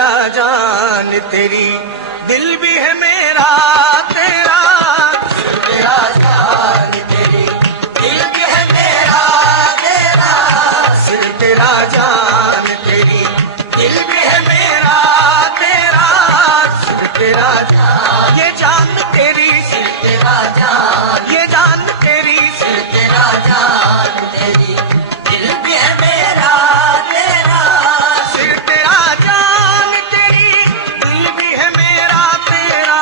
تیرا جان تیری، دل بھی ہے میرا تیرا، تیرا جان تیری، دل بھی ہے میرا تیرا، صرف تیرا جان تیری، دل بھی ہے میرا تیرا، صرف تیرا جان، یہ جان تیری، صرف تیرا جان، یہ جان تیری، صرف تیرا جان تیری، دل بھی ہے میرا تیرا، صرف تیرا جان تیری، دل بھی ہے میرا تیرا،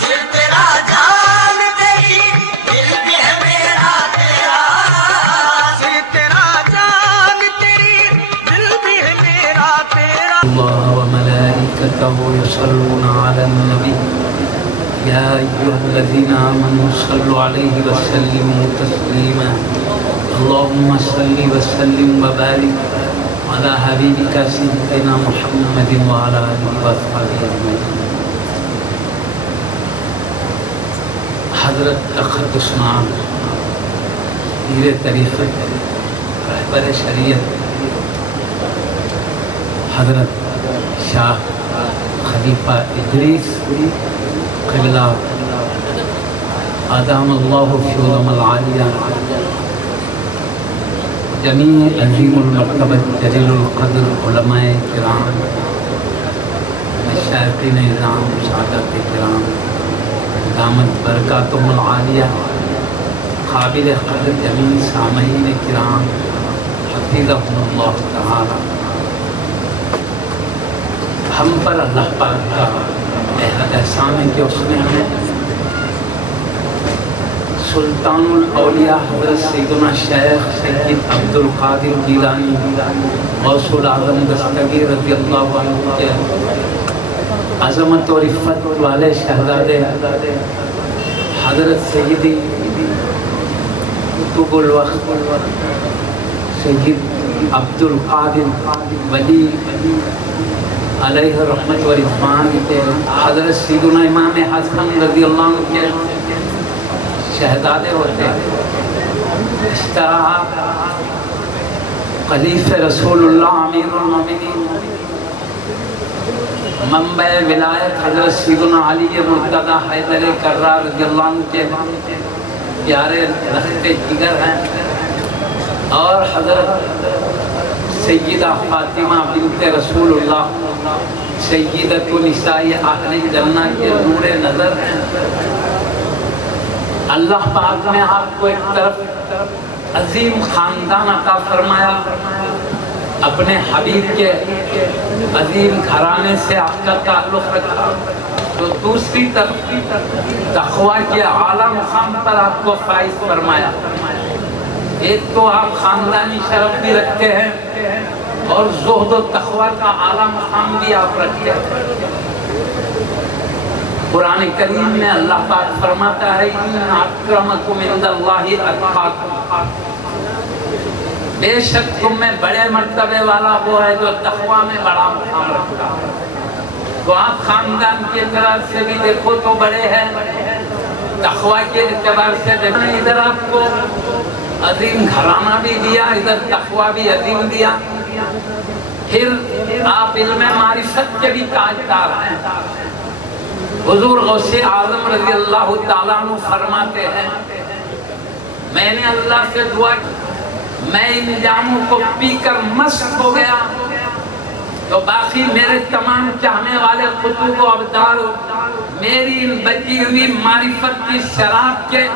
صرف تیرا جان تیری، دل بھی ہے میرا تیرا، صرف تیرا جان تیری، دل بھی ہے میرا تیرا۔ اللہ وملائکتہ یصلون علی النبی یا ایھا الذین آمنوا صلوا علیہ وسلموا تسلیما اللہم صل وسلم وبارک علی حبیبک سیدنا محمد وعلی آلہ وصحبہ اجمعین۔ حضرت تقدس نام پیر طریقت رہبر شریعت حضرت شاہ خلیفہ ادریس قبلہ ادام اللہ فیضم العالیہ، جمیع عظیم المرتبہ جلیل القدر علماء کرام، مشایخین اعظام، سادات کرام، دامت برکاتہم العالیہ، قابل قدر جمیع سامعین کرام حفظہم اللہ تعالی۔ ہم پر اللہ پاک کا بہت احسان ہے کہ اس نے ہمیں سلطان الاولیاء حضرت سیدنا شیخ سید عبد القادر جیلانی غوث العظم دستگیر رضی اللہ عنہ کے عظمت و رفت والے شہزادے حضرت سیدی قطب الوقت سید عبد القادر ولی علیہ رحمت و رضوان کے حضرت سیدنا امام حسن رضی اللہ عنہ کے شہزادے ہوتے ہیں۔ اس طرح خلیفہ رسول اللہ امیر المومنین منبع ولایت حضرت سیدنا علی مرتضی حیدر کرار رضی اللہ عنہ کے پیارے رخت جگر ہیں، اور حضرت سیدہ فاطمہ بنت رسول اللہ سیدۃ نساء اہل جنہ کے نور نظر ہیں۔ اللہ پاک نے آپ کو ایک طرف عظیم خاندان عطا فرمایا، اپنے حبیب کے عظیم گھرانے سے آپ کا تعلق رکھا، تو دوسری طرف تقوی کے اعلیٰ مقام پر آپ کو فائز فرمایا۔ ایک تو آپ خاندانی شرف بھی رکھتے ہیں اور زہد و تقوی کا اعلیٰ مقام بھی آپ رکھتے ہیں۔ قرآن کریم میں اللہ پاک فرماتا ہے ان اکرمکم عند اللہ اتقاکم، بے شک تم میں بڑے مرتبے والا وہ ہے جو تقوی میں بڑا مقام رکھتا ہے۔ تو آپ خاندان کے اعتبار سے بھی دیکھو تو بڑے ہیں، تقوی کے اعتبار سے دیکھو، ادھر آپ کو عظیم گھرانہ بھی دیا، ادھر تقوی بھی عظیم دیا، پھر آپ علم معرفت کے بھی تاجدار ہیں۔ حضور غوث اعظم رضی اللہ تعالیٰ عنہ فرماتے ہیں میں نے اللہ سے دعا کی، میں ان جاموں کو پی کر مست ہو گیا تو باقی میرے تمام چاہنے والے قطب و ابدال میری ان بچی ہوئی معرفت کی شراب کے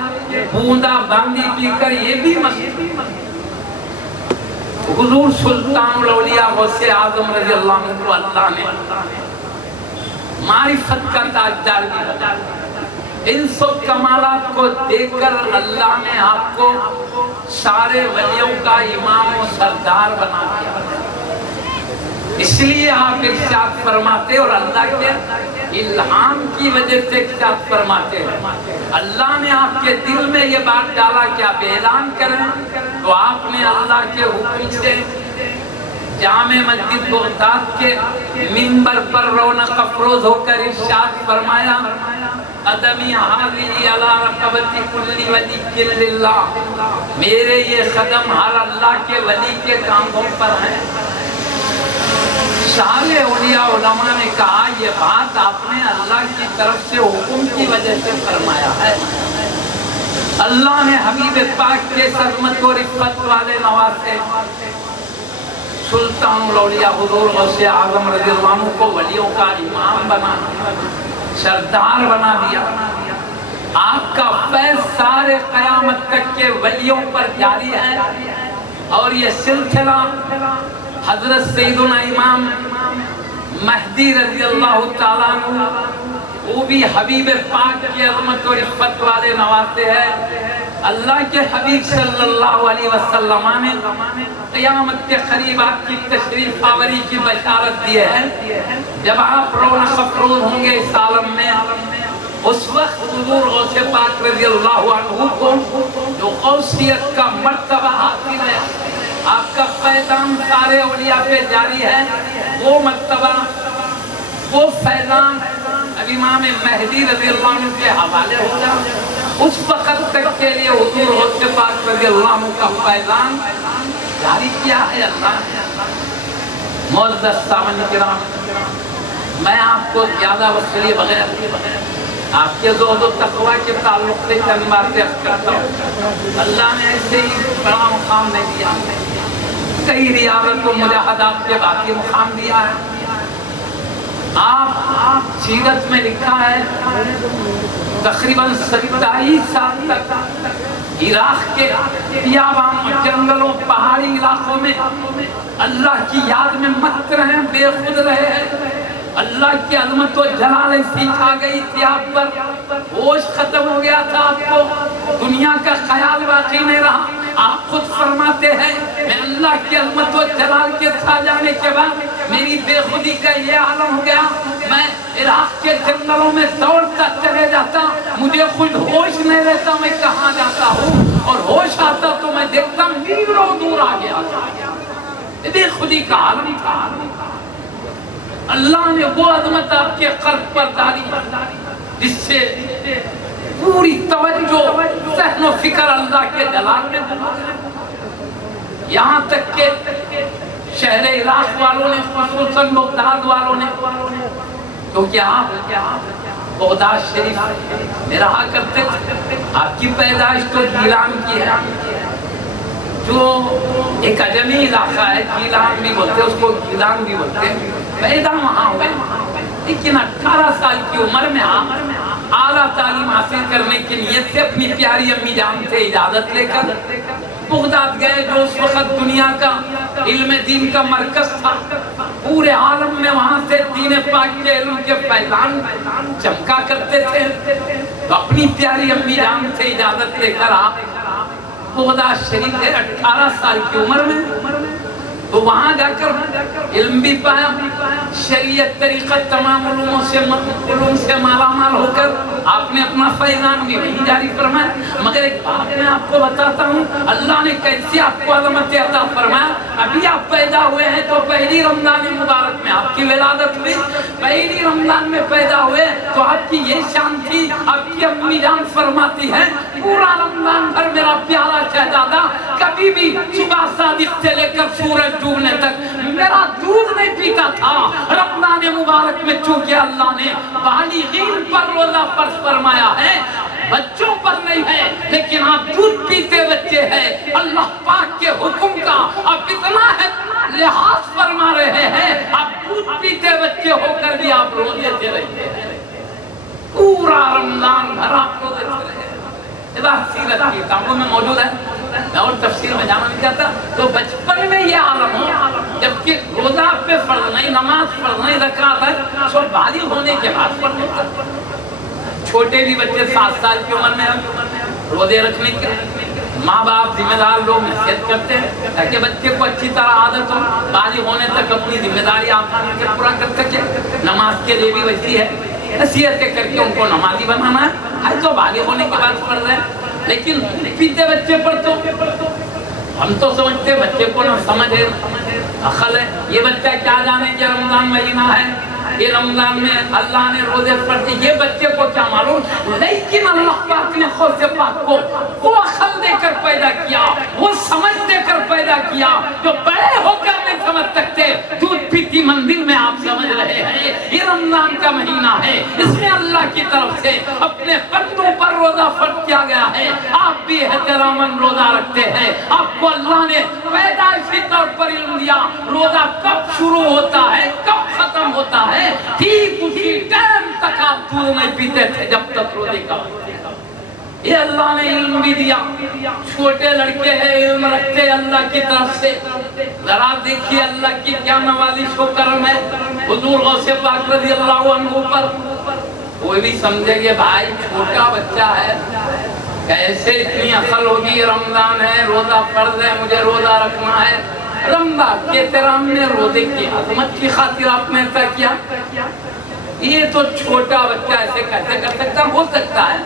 بوندا باندی پی کر یہ بھی مست۔ حضور سلطان الاولیاء غوث اعظم رضی اللہ عنہ کو اللہ نے معرفت کا تاجدار دیا، ان سب کمالات کو دیکھ کر اللہ نے آپ کو سارے ولیوں کا امام و سردار بنا دیا۔ اس لیے آپ ارشاد فرماتے اور اللہ کے الہام کی وجہ سے ارشاد فرماتے ہیں، اللہ نے آپ کے دل میں یہ بات ڈالا کہ آپ اعلان کریں، تو آپ نے اللہ کے حکم سے جامع مسجد بغداد کے منبر پر رونق افروز ہو کر ارشاد فرمایا قدمی حاضری علی رقبت کل ولی للہ، میرے یہ قدم ہر اللہ کے ولی کے کاندھوں پر ہیں۔ سارے اولیاء علماء نے کہا یہ بات آپ نے اللہ کی طرف سے حکم کی وجہ سے فرمایا ہے. اللہ نے حبیب پاک کے عظمت و رفعت والے نواسے سلطان الاولیاء حضور غوث اعظم رضی اللہ عنہ کو ولیوں کا امام بنا دیا، سردار بنا دیا. آپ کا فیض سارے قیامت تک کے ولیوں پر جاری ہے، اور یہ سلسلہ حضرت سیدنا امام مہدی رضی اللہ تعالیٰ عنہ، وہ بھی حبیب پاک کی عظمت و رفعت والے نواسے ہیں. اللہ کے حبیب صلی اللہ علیہ وسلم نے قیامت کے قریب آپ کی تشریف آوری کی بشارت دی ہے. جب آپ رونق افروز ہوں گے اس عالم میں، اس وقت حضور غوث پاک رضی اللہ عنہ کو جو غوثیت کا مرتبہ حاصل ہے، آپ کا پیغام سارے اولیاء پہ جاری ہے، وہ مرتبہ، وہ فیضان اب امام مہدی رضی اللہ عنہ کے حوالے ہوگا. اس وقت تک کے لیے حضور غوث پاک رضی اللہ عنہ کا فیضان جاری کیا ہے اللہ نے. معزز سامعین کرام، میں آپ کو زیادہ وقت لیے بغیر آپ کے زہد و تقوی کے تعلق سے چند باتیں عرض کرتا ہوں. اللہ نے ایسے ہی بڑا مقام نہیں دیا، کئی ریاضت و مجاہدات کے باقی مقام دیا ہے. آپ سیرت میں لکھا ہے تقریباً 27 سال تک عراق کے بیابان جنگلوں پہاڑی علاقوں میں اللہ کی یاد میں مست رہے، بے خود رہے. اللہ کی عظمت و جلال ایسی آ گئی تھی آپ پر، ہوش ختم ہو گیا تھا، آپ کو دنیا کا خیال باقی نہیں رہا. آپ خود فرماتے ہیں میں اللہ کی عظمت و جلال کے چھا جانے کے بعد میری بے خودی کا یہ عالم ہو گیا، میں عراق کے جنگلوں میں دوڑتا چلے جاتا، مجھے خود ہوش نہیں رہتا میں کہاں جاتا ہوں، اور ہوش آتا تو میں دیکھتا میلوں دور آ گیا تھا. بے خودی کا عالم تھا. اللہ نے وہ عظمت آپ کے قلب پر ڈالی جس سے پوری توجہ ذہن و فکر اللہ کے جلال میں ہو. یہاں تک کہ شہر عراق والوں نے، خصوصاً بغداد والوں نے، تو کیا بغداد شریف میں رہا کرتے تھے. آپ کی پیدائش تو گیلان کی ہے، جو ایک عجمی علاقہ ہے، گیلان بھی بولتے ہیں اس کو، گیلان بھی بولتے ہیں. پیدا وہاں ہوئے، لیکن 18 سال کی عمر میں آپ اعلیٰ تعلیم حاصل کرنے کی نیت سے اپنی پیاری امی جان سے اجازت لے کر بغداد گئے، جو اس وقت دنیا کا علم دین کا مرکز تھا. پورے عالم میں وہاں سے دین پاک کے علم کے فیضان چمکا کرتے تھے. تو اپنی پیاری امی جان سے اجازت لے کر آپ بغداد شریف گئے 18 سال کی عمر میں. تو وہاں جا کر علم بھی پایا، شریعت طریقت تمام علوم سے مالا مال ہو کر آپ نے اپنا فیضان بھی وہیں جاری فرمایا. مگر ایک بات میں آپ کو بتاتا ہوں، اللہ نے کیسے آپ کو عظمت عطا فرمایا. ابھی آپ پیدا ہوئے ہیں تو پہلی رمضان مبارک میں آپ کی ولادت ہوئی، پہلی رمضان میں پیدا ہوئے تو آپ کی یہ شان تھی. آپ کی امی جان فرماتی ہے پورا رمضان بھر میرا پیارا شہزادہ کبھی بھی صبح صادق سے لے کر سورج ڈوبنے تک میرا دودھ نہیں پیتا تھا. رمضان مبارک میں چونکہ اللہ نے بالغین پر روزہ فرض فرمایا ہے، بچوں پر نہیں ہے، لیکن آپ دودھ پیتے بچے ہیں. اللہ پاک کے حکم کا آپ اتنا ہے لحاظ فرما رہے ہیں، آپ دودھ پیتے بچے ہو کر بھی آپ روزے سے رہتے ہیں. پورا رمضان بھر آپ روزے سے رہے. بات سیرت کی کتابوں میں موجود ہے، میں اور تفسیر میں جانا نہیں چاہتا. تو بچپن میں یہ عالم ہو، جبکہ روزہ پہ فرض نہیں، نماز فرض نہیں، زکات ہے، سو بالغ ہونے کے بعد فرض ہوتا. چھوٹے بھی بچے 7 سال کی عمر میں روزے رکھنے کے ماں باپ ذمہ دار لوگ نصیحت کرتے ہیں تاکہ بچے کو اچھی طرح عادت ہو، بالغ ہونے تک اپنی ذمہ داری آسانی سے پورا کر سکے. نماز کے لیے بھی ویسی ہے، نصیحتیں کر کے ان کو نمازی بنانا ہے تو بالغ ہونے کے بعد فرض ہے. لیکن پیتے بچے پر تو ہم تو سمجھتے بچے کو نہ سمجھ ہے، عقل ہے، یہ بچہ کیا جانے کہ رمضان مہینہ ہے، یہ رمضان میں اللہ نے روزے فرض، یہ بچے کو کیا معلوم، لیکن اللہ پاک نے خود پاک کو وہ عقل دے کر پیدا کیا، وہ سمجھ دے کر پیدا کیا جو بڑے ہو کر نہیں سمجھ سکتے۔ دودھ پیتی مندر میں آپ سمجھ رہے ہیں یہ رمضان کا مہینہ ہے، اس میں اللہ کی طرف سے اپنے بندوں پر روزہ فرض کیا گیا ہے۔ آپ بھی احتراماً روزہ رکھتے ہیں، آپ کو اللہ نے پیدائشی طور پر علم دیا روزہ کب شروع ہوتا ہے کب ختم ہوتا ہے، ٹھیک اسی ٹائم تک آپ دودھ نہیں پیتے تھے جب تک روزے کا۔ یہ اللہ نے علم بھی دیا، چھوٹے لڑکے ہیں علم رکھتے اللہ کی طرف سے، ذرا دیکھیے اللہ کی کیا نوازش و کرم ہے حضور غوث پاک رضی اللہ عنہ پر۔ کوئی بھی سمجھے گے بھائی چھوٹا بچہ ہے کیسے اتنی عقل ہوگی، رمضان ہے روزہ فرض ہے مجھے روزہ رکھنا ہے۔ رمضان کے احترام میں روزے کی عظمت کی خاطر آپ نے ایسا کیا، یہ تو چھوٹا بچہ ایسے کیسے کر سکتا، ہو سکتا ہے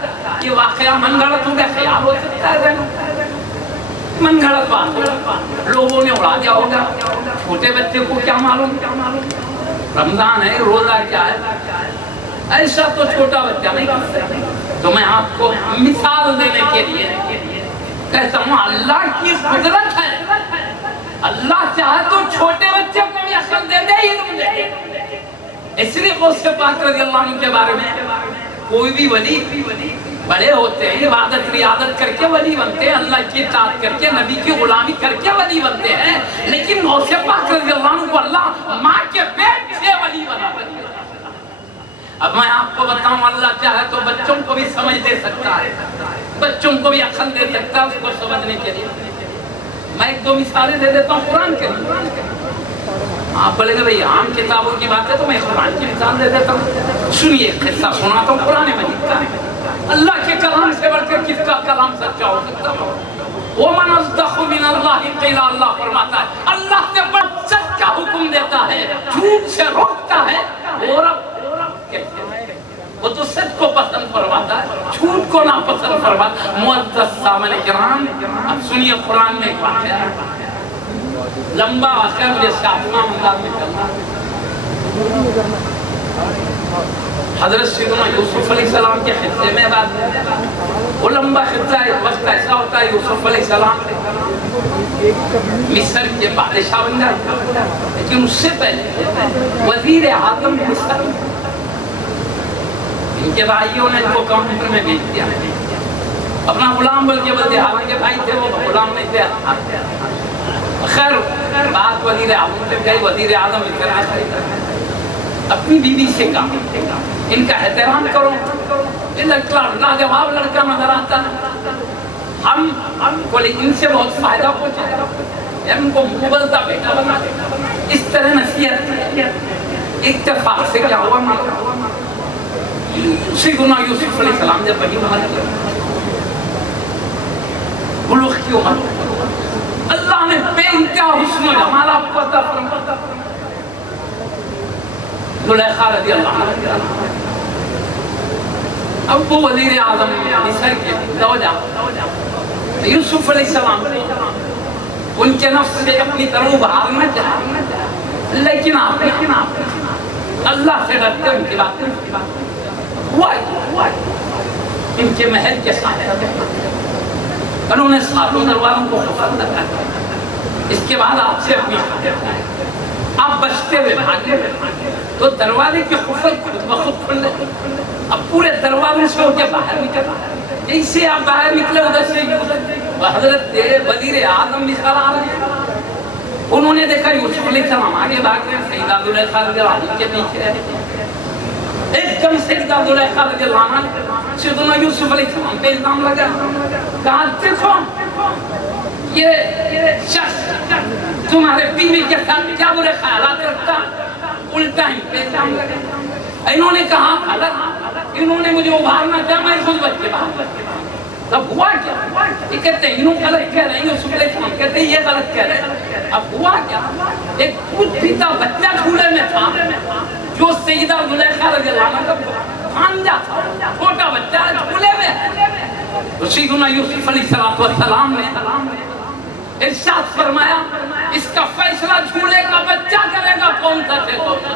یہ واقعہ من گھڑت ہو گیا، خیال ہو سکتا ہے من گھڑت بات لوگوں نے اڑا دیا ہوگا، چھوٹے بچے کو کیا معلوم رمضان ہے روزہ کیا ہے، ایسا تو چھوٹا بچہ نہیں کر سکتا۔ تو میں آپ کو مثال دینے کے لیے کہتا ہوں اللہ کی قدرت ہے، اللہ چاہے تو چھوٹے بچے کو بھی عقل دے دے علم دے دے۔ اس لیے غوث پاک رضی اللہ عنہ کے بارے میں کوئی بھی ولی بڑے ہوتے ہیں، عبادت ریاضت کر کے ولی بنتے ہیں، اللہ کی اطاعت کر کے نبی کی غلامی کر کے ولی بنتے ہیں، لیکن غوث پاک رضی اللہ عنہ کو اللہ ماں کے پیٹ سے ولی بنا دیا۔ اب میں آپ کو بتاؤں اللہ چاہے تو بچوں کو بھی سمجھ دے سکتا ہے، بچوں کو بھی عقل دے سکتا ہے اس کو سمجھنے کے لیے۔ میں ایک دو مثالیں دے دیتا ہوں قرآن کے لیے۔ آپ بولے گا بھئی عام کتابوں کی بات ہے تو میں قرآن کی مثال دے دیتا ہوں، سنیے قصہ سناتا ہوں قرآن مجید کا۔ اللہ کے کلام سے بڑھ کر کس کا کلام سچا ہو سکتا ہے؟ وَمَنْ أَصْدَقُ مِنَ اللَّهِ قِيلًا، اللہ فرماتا ہے اللہ سے بڑھ سچا حکم دیتا ہے، جھوٹ سے روکتا ہے، اور وہ تو سچ کو پسند فرماتا ہے، جھوٹ کو ناپسند فرماتا ہے۔ معزز سامعین کرام اب سنیے قرآن میں ایک واقعہ ہے، لمبا واقعہ مجھے شاہنامہ انداز میں چلنا ہے۔ حضرت سیدنا یوسف علیہ السلام کے خطے میں بات ہے، وہ لمبا خطہ ہے، وقت ایسا ہوتا ہے یوسف علیہ السلام مصر کے بادشاہ بن جاتے ہیں، لیکن اس سے پہلے وزیر اعظم مصر، ان کے بھائیوں نے ان کو کمپیوٹر میں بھیج دیا، اپنا غلام بلکہ حالانکہ بھائی تھے وہ غلام نہیں تھے۔ خیر بات وزیر اعظم سے گئی، وزیر اعظم اپنی بیوی سے کہا ان کا احترام کرو، لاجواب لڑکا نظر آتا ہے، ہم بولے ان سے بہت فائدہ پہنچے، ان کو مبلتا بیٹا بنا دے، اس طرح نصیحت اتفاق سے کیا ہوا سیدنا یوسف علیہ السلام جب بڑی عمر کی بلوغ کی عمر، اللہ نے بے انتہا حسن و جمال آپ کو عطا فرمایا۔ زلیخا رضی اللہ عنہ اب وہ وزیر اعظم مصر کے زوجہ یوسف علیہ السلام ان کے نفس سے اپنی طرف ابھارنا چاہا، لیکن آپ اللہ سے ڈرتے ان کی بات ہوا ان کے محل کے ساتھ انہوں نے ساتوں دروازوں کو خفت لگا، اس کے بعد آپ سے اپنی خاطر آپ بچتے ہوئے بھاگے تو دروازے کی خفت خود بخود کھل لگے، اب پورے دروازے سے ہو کے باہر نکل، جیسے آپ باہر نکلے ادھر سے حضرت وزیر اعظم مصر آ رہے ہیں، انہوں نے دیکھا یوسف علیہ السلام آگے بھاگ رہے ہیں، سیدہ زلیخا رضی اللہ عنہ کے پیچھے ایک دم سیدہ زلیخا رضی اللہ عنہ سیدنا یوسف علیہ السلام پہ الزام لگا، کہا دیکھو یہ شخص تمہارے بیوی کے ساتھ کیا برے خیالات رکھتا، الٹا ان پہ الزام لگا۔ انہوں نے کہا غلط، انہوں نے مجھے ابھارنا چاہا، میں خود بچ کے باہر، تب ہوا کیا؟ یہ کہتے ہیں انہوں غلط کہہ رہے ہیں، یوسف علیہ السلام کہتے ہیں یہ غلط کہہ رہے ہیں، اب ہوا کیا؟ ایک خود پیتا بچہ جھولے میں تھا جو سیدہ زلیخا رضی اللہ عنہ کا بھانجا تھا، چھوٹا بچہ جھولے میں ہے، سیدنا یوسف علیہ السلام نے ارشاد فرمایا اس کا فیصلہ جھولے کا بچہ کرے گا، کون سا سے کون سا۔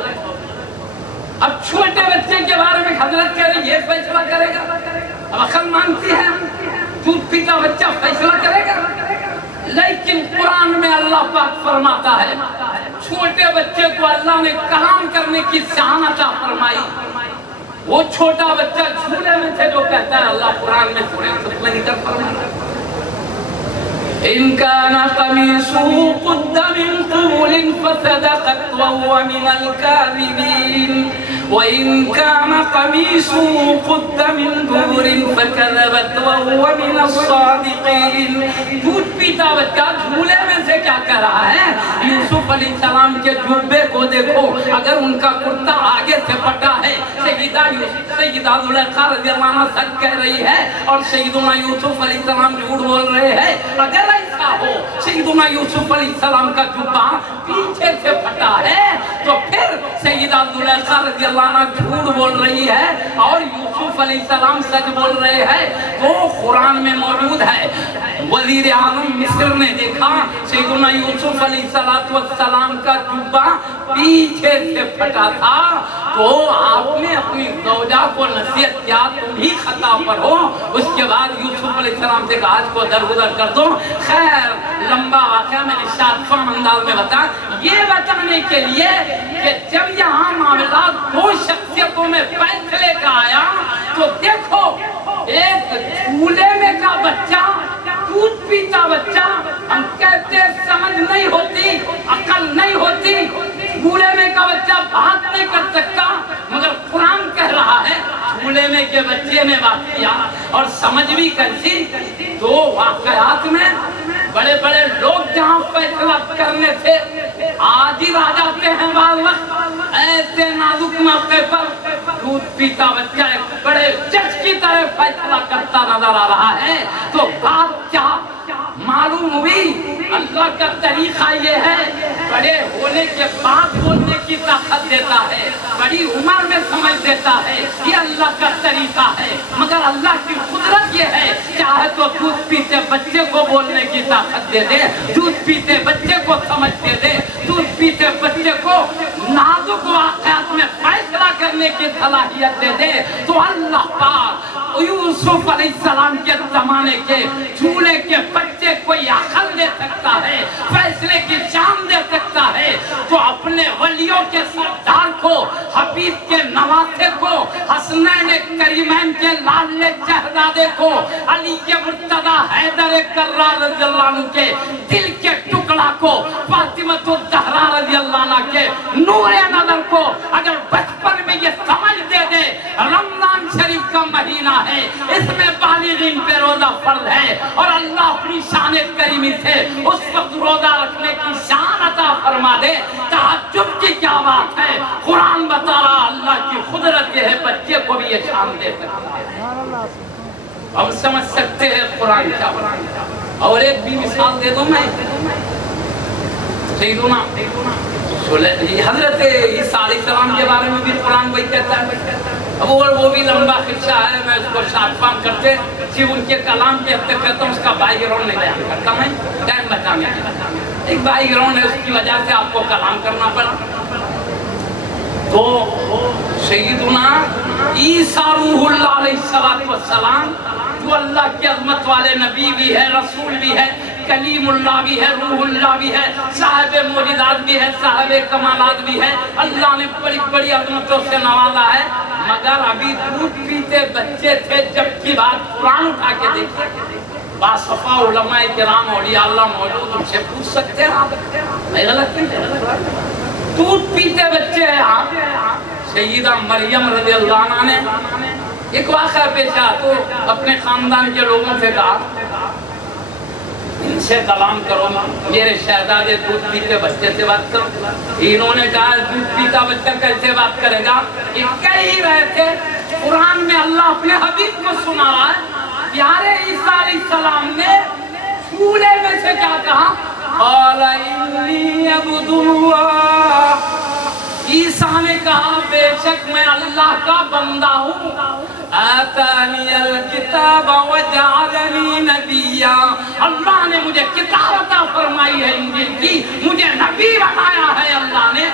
حضرت کہہ رہے یہ فیصلہ کرے گا؟ اب عقل مانتی ہے دودھ پیتا بچہ فیصلہ کرے گا؟ لیکن قرآن میں اللہ پاک فرماتا ہے چھوٹے بچے کو اللہ نے کلام کرنے کی شان عطا فرمائی. وہ چھوٹا بچہ جھولے میں تھے جو کہتا ہے اللہ قرآن میں سورۃ میں ذکر فرماتا ہے إن كان قميصه قد من قبل فصدقت وهو من الكاذبين وإن كان قميصه قد من دبر فكذبت وهو من الصادقين. دودھ پیتا بچہ جھولے میں سے کیا کر رہا ہے؟ یوسف علیہ السلام کے جبے کو دیکھو اگر ان کا کرتا آگے سے پھٹا ہے سیدہ زلیخا رضی اللہ عنہ سچ کہہ رہی ہے اور سیدنا یوسف علیہ السلام جھوٹ بول رہے ہیں. اگر ایسا ہو سیدنا یوسف علیہ السلام کا جبہ پیچھے سے پھٹا ہے تو پھر سیدہ زلیخا رضی اللہ عنہ جھوٹ بول رہی ہے اور یوسف علیہ السلام سچ بول رہے ہیں. تو قرآن میں موجود ہے وزیر اعظم مصر نے دیکھا سیدنا یوسف علیہ السلام کا جبہ پیچھے سے پھٹا تھا تو آپ نے اپنی زوجہ کو نصیحت کیا تم ہی خطا پر ہو. اس کے بعد یوسف علیہ السلام سے کہا آج کو درگزر کر دو. خیر لمبا واقعہ میں نے شارفان انداز میں بتا یہ بتانے کے لیے کہ جب یہاں معاملات دو شخصیتوں میں فیصلے کا آیا تو دیکھو ایک جھولے میں کا بچہ دودھ پیتا بچہ ہم کہتے سمجھ نہیں ہوتی عقل نہیں ہوتی جھولے میں کا بچہ بات نہیں کر سکتا مگر قرآن کہہ رہا ہے جھولے میں کے بچے نے بات کیا اور سمجھ بھی کیسی. تو واقعات میں بڑے بڑے لوگ جہاں فیصلہ کرنے تھے آج ہی آ جاتے ہیں بعض وقت ایسے نازک موقع پر دودھ پیتا بچہ ایک بڑے جج کی طرح فیصلہ کرتا نظر آ رہا ہے. تو بات کیا معلوم ہوئی اللہ کا طریقہ یہ ہے بڑے ہونے کے بعد بولنے کی طاقت دیتا ہے بڑی عمر میں سمجھ دیتا ہے یہ اللہ کا طریقہ ہے. مگر اللہ کی قدرت یہ ہے چاہے تو دودھ پیتے بچے کو بولنے کی طاقت دے دے دودھ پیتے بچے کو سمجھ دے دے دودھ پیتے بچے کو نازک واقعات میں فیصلہ کرنے کی صلاحیت دے دے. تو اللہ پاک یوسف علیہ السلام کے زمانے کے جھولے کے بچے کوئی عقل دے سکتا ہے فیصلے کی جان دے سکتا ہے تو اپنے ولیوں کے سردار کو حبیب کے نواسے کو حسنین کریمین کے لالے شہزادے کو علی کے مرتضی حیدر کرار رضی اللہ عنہ کے دل کے ٹکڑا کو فاطمۃ الزہرا رضی اللہ عنہ کے نور نظر کو اگر بچپن میں یہ سمجھ دے دے رمضان شریف کا مہینہ ہے اس میں بالغین پہ روزہ فرض ہے اور اللہ اپنی شان کریمی سے اس وقت روزہ رکھنے کی شان عطا فرما دے. تعجب کی کیا بات ہے قرآن بتا رہا اللہ کی قدرت یہ ہے بچے کو بھی یہ شان دے سکتا ہے. ہم سمجھ سکتے ہیں قرآن کیا. اور ایک بھی مثال دے دوں میں سیدنا حضرت عیسیٰ علیہ السلام کے بارے میں بھی قرآن وہی کہتا ہے. اب وہ بھی لمبا قصہ ہے میں اس کو شارٹ فارم کرتے صرف ان کے کلام کے حد تک کہتا ہوں اس کا بائی گراؤنڈ نہیں بیان کرتا میں ٹائم بچانے کے لیے. ایک بائی گراؤنڈ ہے اس کی وجہ سے آپ کو کلام کرنا پڑا. تو سیدنا عیسیٰ روح اللہ علیہ السلام جو اللہ کی عظمت والے نبی بھی ہے رسول بھی ہے کلیم اللہ بھی ہے روح اللہ بھی ہے صاحب معجزات بھی ہے صاحب کمالات بھی ہے. اللہ نے بڑی بڑی عظمتوں سے نوازا ہے مگر ابھی دودھ پیتے بچے تھے جب کی بات قرآن اٹھا کے دیکھتے باصفا علماء کرام اولیاء اللہ موجود ان سے پوچھ سکتے ہیں میں غلط نہیں. دودھ پیتے بچے ہیں آپ سیدہ مریم رضی اللہ عنہ نے ایک واقعہ پیش آیا تو اپنے خاندان کے لوگوں سے کہا ان سے کلام کرو میرے شہزادے دودھ پیتے بچے سے بات کرو. انہوں نے کہا دودھ پیتا بچہ کیسے بات کرے گا. یہ کہہ ہی رہے تھے قرآن میں اللہ اپنے حبیب کو سنا رہا ہے. پیارے عیسیٰ علیہ السلام نے جھولے میں سے کیا کہا قال انی عبد اللہ. عیسیٰ نے کہا بے شک میں اللہ کا بندہ ہوں. آتانی الکتاب وجعلنی نبیا. اللہ نے مجھے کتاب عطا فرمائی ہے انجیل کی مجھے نبی بنایا ہے. اللہ نے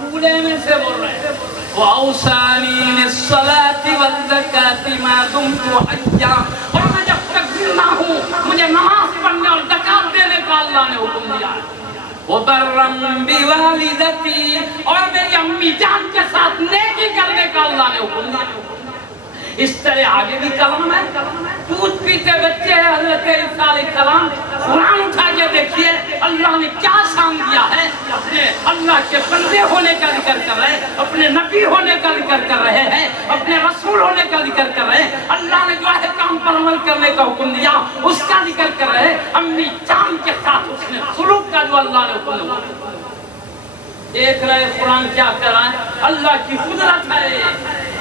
جھولے میں سے بول رہے ہیں وَأَوْصَانِي بِالصَّلَاةِ والزکاة ما دمت حیا، اور میں جب تک زندہ ہوں مجھے نماز پڑھنے اور زکات دینے کا اللہ نے حکم دیا ہے۔ وبرم بوالدتی، اور میری امی جان کے ساتھ نیکی کرنے کا اللہ نے حکم دیا۔ اس طرح آگے بھی کلام ہے، دودھ پیتے بچے ہیں حضرت عیسیٰ علیہ السلام، قرآن اٹھا کے دیکھیے اللہ نے کیا شان دیا ہے، اپنے اللہ کے بندے ہونے کا ذکر کر رہے ہیں، اپنے نبی ہونے کا ذکر کر رہے ہیں، اپنے رسول ہونے کا ذکر کر رہے ہیں، اللہ نے جو احکام پر عمل کرنے کا حکم دیا اس کا ذکر کر رہے ہیں، امی جان کے ساتھ اس نے سلوک کا جو اللہ نے حکم دیا۔ دیکھ رہے قرآن کیا کر رہا ہے، اللہ کی قدرت ہے،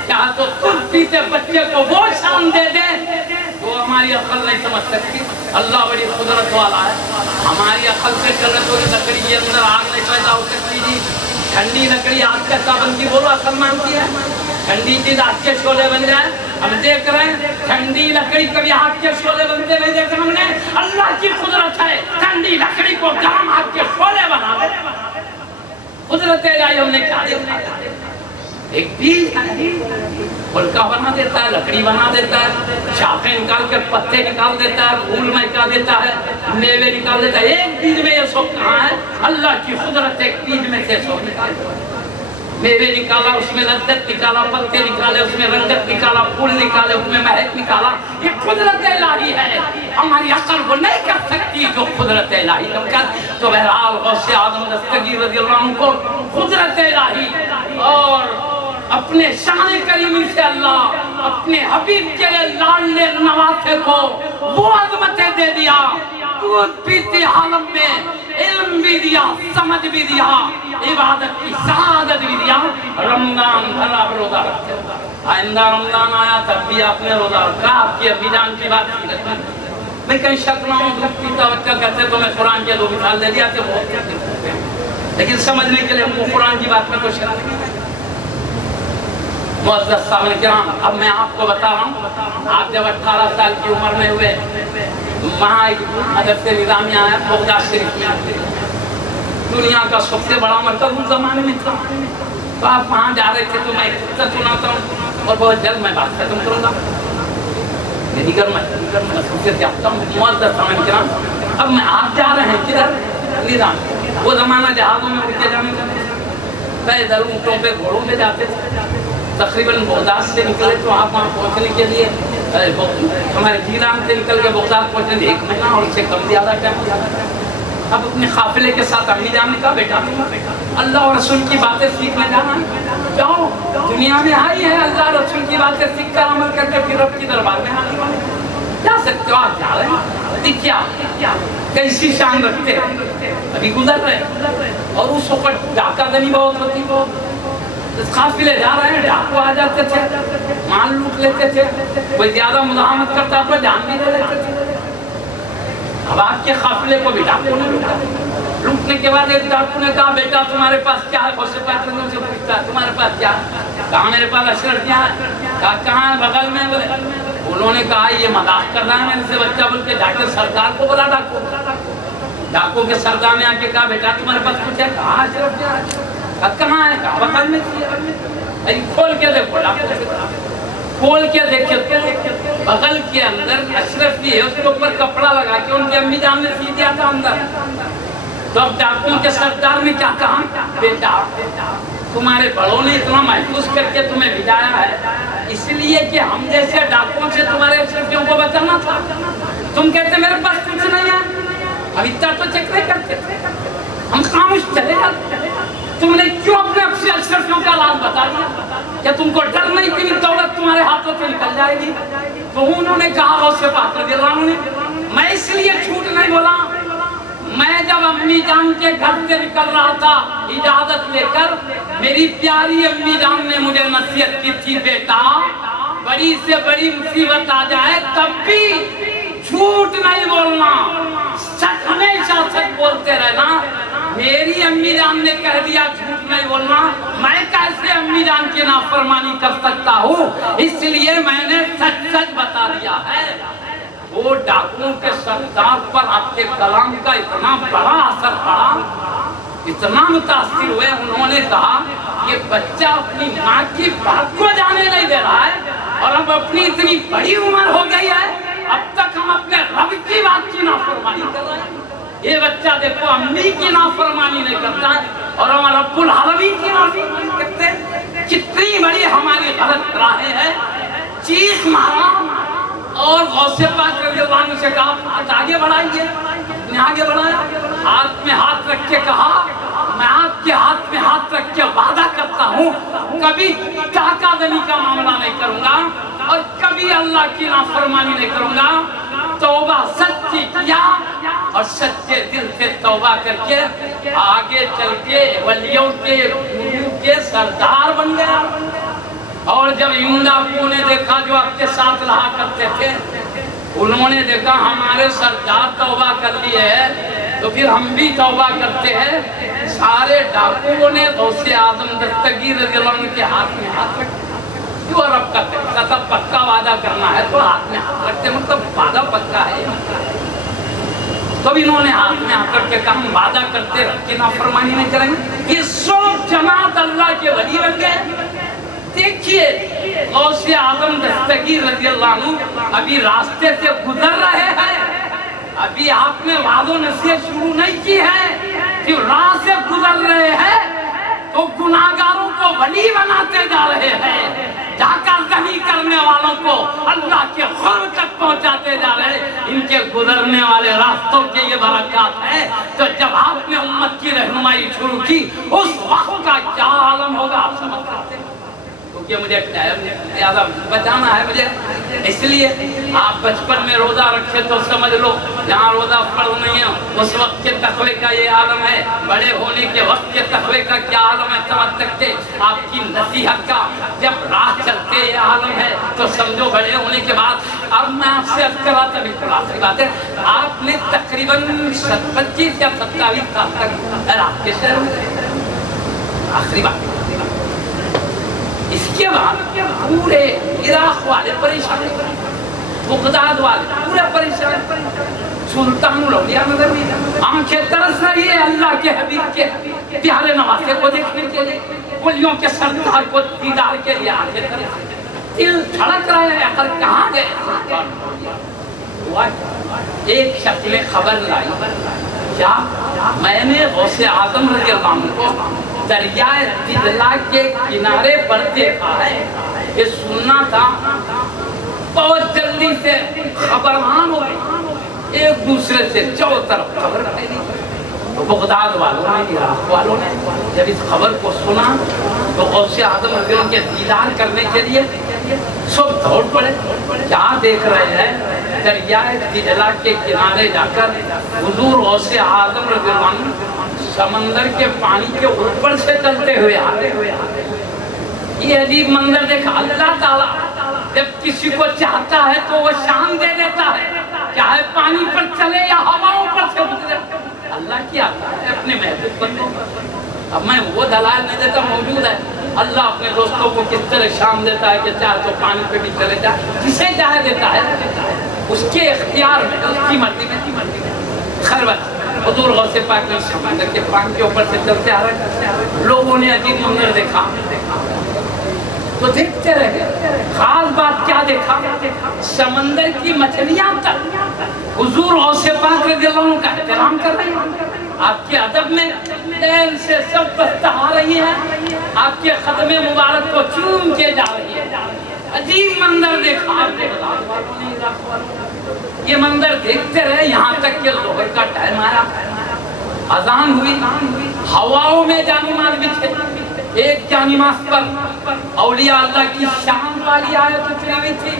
کیا تو دودھ پیتے بچے کو وہ شان دے دے جو ہماری عقل نہیں سمجھ سکتی۔ اللہ بڑی قدرت والا ہے، ہماری عقل سے چلنے تو لکڑی کے اندر آگ نہیں پیدا ہو سکتی جی، ٹھنڈی لکڑی آگ کا پابند کی بولو عقل مانتی ہے، ٹھنڈی چیز آگ کے شعلے بن جائے، ہم دیکھ رہے ہیں ٹھنڈی لکڑی کبھی آگ کے شعلے بنتے نہیں دیکھے ہم نے، اللہ کی قدرت ہے ٹھنڈی لکڑی کو گرم آگ کے شعلے بنا دے۔ قدرت الہی ہم نے کیا دیکھا، ایک بیج پھلکا بنا دیتا ہے، لکڑی بنا دیتا ہے، شاخیں نکال کر پتے نکال دیتا ہے، پھول مہکا دیتا ہے، میوے نکال دیتا ہے، ایک بیج میں یہ سب کہاں ہے؟ اللہ کی قدرت ایک بیج میں سے سب نکال دیتا ہے، میوے نکالا اس میں لذت نکالا، پتے نکالے اس میں رنگت نکالا، پھول نکالے اس میں مہک نکالا، یہ قدرت الہی ہے، ہماری عقل وہ نہیں کر سکتی جو قدرت الہی کم کر۔ تو بہرحال غوث اعظم دستگیر رضی اللہ عنہ کو قدرت الہی اور اپنے شان کریمی سے اللہ اپنے حبیب کے لاڈلے نواسے کو وہ عظمتیں دے دیا، دودھ پیتے حالت میں علم بھی دیا، سمجھ بھی دیا، عبادت کی سعادت بھی دیا، رمضان بھرا روزہ رکھتے، آئندہ رمضان آیا تب بھی آپ نے روزہ رکھا، آپ کی امی جان کی بات کی رکھا۔ میں کہیں شک نہ ہوں، دودھ پیتا بچہ کہتے تو میں قرآن کے دو مثال دے دیا کہ بہت لیکن سمجھنے کے لیے ہم کو قرآن کی بات میں کوئی شک نہیں۔ معزز سامنے کرام، اب میں آپ کو بتا رہا ہوں، آپ جب 18 سال کی عمر میں ہوئے وہاں ایک مدرسہ نظامیہ آیا بغداد شریف میں، دنیا کا سب سے بڑا مرکز اس زمانے میں تھا، تو آپ وہاں جا رہے تھے تو میں ایک قصہ سناتا ہوں اور بہت جلد میں بات ختم کروں گا، دیگر میں خصوصیت یافتہ ہوں۔ معزز سامنے کرام، اب میں آپ جا رہے ہیں کدھر؟ نظام، وہ زمانہ جہازوں میں اڑ کے جانے کا، پیدل اونٹوں پہ گھوڑوں پہ جاتے تھے، تقریباً بغداد سے نکلے تو آپ وہاں پہنچنے کے لیے ہمارے جیلان سے نکل کے بغداد پہنچنے میں 1 مہینہ اور اس سے کم زیادہ ٹائم لگا۔ اب اپنے قافلے کے ساتھ امی جان نے کہا بیٹا تم اللہ اور رسول کی باتیں سیکھنے جانا ہے، جاؤ، دنیا میں آئی ہے اللہ رسول کی باتیں سیکھ کر عمل کر کے پھر رب کی دربار میں آنے والے جا سکتے ہو، آپ جا رہے ہیں، کیا کیسی شان رکھتے ابھی گزر رہے، اور اس وقت ڈاکہ دنی بہت ہوتی، قافلے جا رہے ہیں، ڈاکو آ جاتے تھے، مال لوٹ لیتے تھے، کوئی زیادہ مزاحمت کرتا تو جان بھی لے لیتے تھے۔ اب آپ کے قافلے کو بھی ڈاکو نے لوٹا، لوٹنے کے بعد ایک ڈاکو نے کہا بیٹا تمہارے پاس کیا ہے؟ غوث پاک نے سے پوچھا تمہارے پاس کیا ہے؟ کہا میرے پاس اشرفیاں ہیں۔ کہا کہاں ہے؟ بغل میں۔ بولے انہوں نے کہا یہ مذاق کر رہا ہے میرے سے بچہ، بول کے جا کے سردار کو بولا، ڈاکو کے سردار نے آ کے کہا بیٹا تمہارے پاس کچھ ہے؟ کہا اشرفیاں ہے۔ کہاں ہے؟ کہا بغل میں۔ کھول کے دیکھو، کھول کے دیکھے تو بغل کے اندر اشرف بھی ہے، اس کے اوپر کپڑا لگا کے ان کی امی جان نے سی دیا تھا اندر۔ تو اب ڈاکوؤں کے سردار نے کیا کہا؟ بیٹا تمہارے بڑوں نے اتنا محفوظ کر کے تمہیں بھیجایا ہے اس لیے کہ ہم جیسے ڈاکوؤں سے تمہارے اشرفیوں کو بچانا تھا، تم کہتے میرے پاس کچھ نہیں ہے، اب اتنا تو چیک نہیں کرتے، ہم خاموش چلے جاتے، تم نے کیوں اپنے اشرفیوں کا راز بتا دیا؟ کیا تم کو ڈر نہیں کہ دولت تمہارے ہاتھوں سے نکل جائے گی؟ تو انہوں نے کہا غوث پاک رضی اللہ عنہ نے میں اس لیے جھوٹ نہیں بولا، میں جب امی جان کے گھر سے نکل رہا تھا اجازت لے کر، میری پیاری امی جان نے مجھے نصیحت کی تھی بیٹا بڑی سے بڑی مصیبت آ جائے تب بھی جھوٹ نہیں بولنا، سچ ہمیشہ سچ بولتے رہنا۔ میری امی جان نے کہہ دیا جھوٹ نہیں بولنا، میں کیسے امی جان کی نافرمانی کر سکتا ہوں؟ اس لیے میں نے سچ سچ بتا دیا ہے۔ وہ ڈاکوؤں کے سردار پر آپ کے کلام کا اتنا بڑا اثر پڑا، اتنا متاثر ہوئے، انہوں نے کہا کہ بچہ اپنی ماں کی بات کو جانے نہیں دے رہا ہے، اور اب اپنی اتنی بڑی عمر ہو گئی ہے، اب تک ہم اپنے رب کی بات کی نافرمانی کر رہے ہیں۔ یہ بچہ دیکھو امی کی نافرمانی نہیں کرتا ہے اور ہم رب العالمین کی نافرمانی کرتے ہیں۔ کتنی بڑی ہماری غلط راہیں ہیں۔ چیخ مارا اور غوث پاک رضی اللہ عنہ سے کہا ہاتھ آگے بڑھائیے، اپنے آگے بڑھایا، ہاتھ میں ہاتھ رکھ کے کہا میں آپ کے ہاتھ میں ہاتھ رکھ کے وعدہ کرتا ہوں کبھی ٹاکا دنی کا معاملہ نہیں کروں گا اور کبھی اللہ کی نافرمانی نہیں کروں گا۔ توبہ سچی کیا اور سچے دل سے توبہ کر کے آگے چل کے ولیوں کے سردار بن گیا۔ اور جب یوندا پو نے دیکھا جو آپ کے ساتھ رہا کرتے تھے، انہوں نے دیکھا ہمارے سردار توبہ کر لیے ہے تو پھر ہم بھی توبہ کرتے ہیں۔ سارے ڈاکوؤں نے غوث اعظم دستگیر رضی اللہ عنہ کے ہاتھ میں ہاتھ رکھا۔ کیوں عرب کا طریقہ تھا پکا وعدہ کرنا ہے تو ہاتھ میں ہاتھ رکھتے، مطلب وعدہ پکا ہے۔ تو انہوں نے ہاتھ میں ہاتھ رکھ کے کہا ہم وعدہ کرتے رب کی نافرمانی نہیں کریں گے۔ یہ سب جماعت اللہ کے ولی بن گئے۔ دیکھیے غوث اعظم دستگیر رضی اللہ عنہ ابھی راستے سے گزر رہے ہیں، ابھی آپ نے وعدہ نصیحت شروع نہیں کی ہے، جو راہ سے گزر رہے ہیں تو گناہگاروں کو ولی بناتے جا رہے ہیں، ڈاکہ زنی کرنے والوں کو اللہ کے قرب تک پہنچاتے جا رہے ہیں۔ ان کے گزرنے والے راستوں کے یہ برکات ہے۔ تو جب آپ نے امت کی رہنمائی شروع کی اس وقت کا کیا عالم ہوگا آپ سمجھ سکتے ہیں؟ کیونکہ مجھے ٹائم زیادہ بچانا ہے مجھے، اس لیے آپ بچپن میں روزہ رکھے تو سمجھ لو جہاں روزہ فرض نہیں ہے اس وقت کے تقوی کا یہ عالم ہے، بڑے ہونے کے وقت کے تقوی کا کیا عالم ہے سمجھ سکتے۔ آپ کی نصیحت کا جب راہ چلتے یہ عالم ہے تو سمجھو بڑے ہونے کے بعد۔ اب میں آپ سے عرض کر رہا تھا بالکل آخری بات ہے، آپ نے تقریباً 25 یا 27 سال تک آپ کے شہر میں آخری بات۔ اس کے بعد پورے عراق والے پریشان، بغداد والے پورے پریشان، سلطان الاولیاء نظر نہیں، آنکھیں ترس رہی ہے اللہ کے حبیب کے پیارے نواسے کو دیکھنے کے لیے، ولیوں کے سردار کو دیدار کے لیے آنکھیں ترس رہی ہے، دل دھڑک رہا ہے عقل کہاں گئے۔ ایک شخص نے خبر لائی، کیا میں نے غوث اعظم رضی اللہ عنہ کو دریائے دجلہ کے کنارے پر دیکھا ہے۔ یہ سننا تھا، بہت جلدی سے خبران ہوئے، ایک دوسرے سے چاروں طرف خبر پھیلی۔ بغداد والوں نے، عراق والوں نے جب اس خبر کو سنا تو غوث اعظم رضی اللہ عنہ کے دیدار کرنے کے لیے سب دوڑ پڑے۔ کیا دیکھ رہے ہیں؟ دریائے دجلہ کے کنارے جا کر حضور غوث اعظم رضی اللہ عنہ سمندر کے پانی کے اوپر سے چلتے ہوئے آتے ہوئے۔ یہ عجیب منظر دیکھا۔ اللہ تعالیٰ جب کسی کو چاہتا ہے تو وہ شان دے دیتا ہے، چاہے پانی پر چلے یا ہواؤں پر سے گزرے۔ اللہ کیا ہے اپنے محبوب بندوں کو۔ اب میں وہ دلائل نہیں دیتا، موجود ہے اللہ اپنے دوستوں کو کس طرح شان دیتا ہے کہ چاہے تو پانی پہ بھی چلے جائے، جسے چاہے دیتا ہے، اس کے اختیار میں، اس کی مرضی میں۔ خیر بات، حضور غوث پاک نے سمندر کے پانی کے اوپر سے چلتے آ رہے، لوگوں نے عجیب منظر دیکھا تو دیکھتے رہے۔ خاص بات کیا دیکھا؟ سمندر کی مچھلیاں تک حضور غوث پاک رضی اللہ عنہ کا احترام کر رہی ہیں، آپ کے ادب میں دین سے سب بستہ آ رہی ہیں، آپ کے قدم مبارک کو چوم کے جا رہی ہے۔ عجیب منظر دیکھا۔ یہ منظر دیکھتے رہے یہاں تک کہ ظہر کا ٹائم آیا، اذان ہوئی، ہواؤں میں جانماز بچھے، ایک جانماز پر اولیاء اللہ کی شان والی آیت اتری ہوئی تھی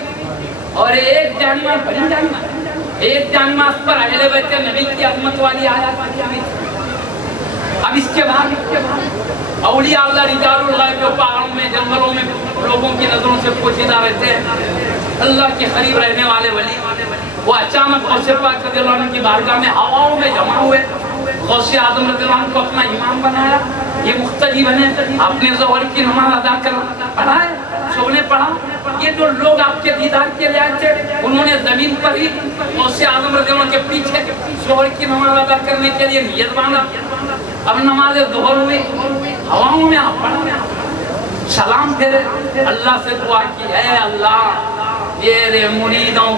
اور ایک جانماز بڑی جانماز، ایک جانماز پر اہل بیت نبی کی عظمت والی آیت اتری ہوئی تھی۔ اب اس کے بعد اولیاء اللہ رجال الغیب جو پہاڑوں میں جنگلوں میں لوگوں کی نظروں سے پوشیدہ رہتے ہیں، اللہ کے قریب رہنے والے ولی، وہ اچانک غوث پاک رضی اللہ عنہ کی بارگاہ میں ہواؤں میں جمع ہوئے۔ غوث اعظم رضی اللہ عنہ کو اپنا امام بنایا، یہ مقتدی بنے، آپ نے ظہر کی نماز ادا کر پڑھائے، سب نے پڑھا۔ یہ جو لوگ آپ کے دیدار کے لیے آئے تھے انہوں نے زمین پر ہی غوث اعظم رضی اللہ عنہ کے پیچھے ظہر کی نماز ادا کرنے کے لیے نیت باندھا۔ اب نماز ظہر ہوئی، ہواؤں میں آپ پڑھا، سلام پھیرے، اللہ سے دعا کی، اے اللہ میرے مریدوں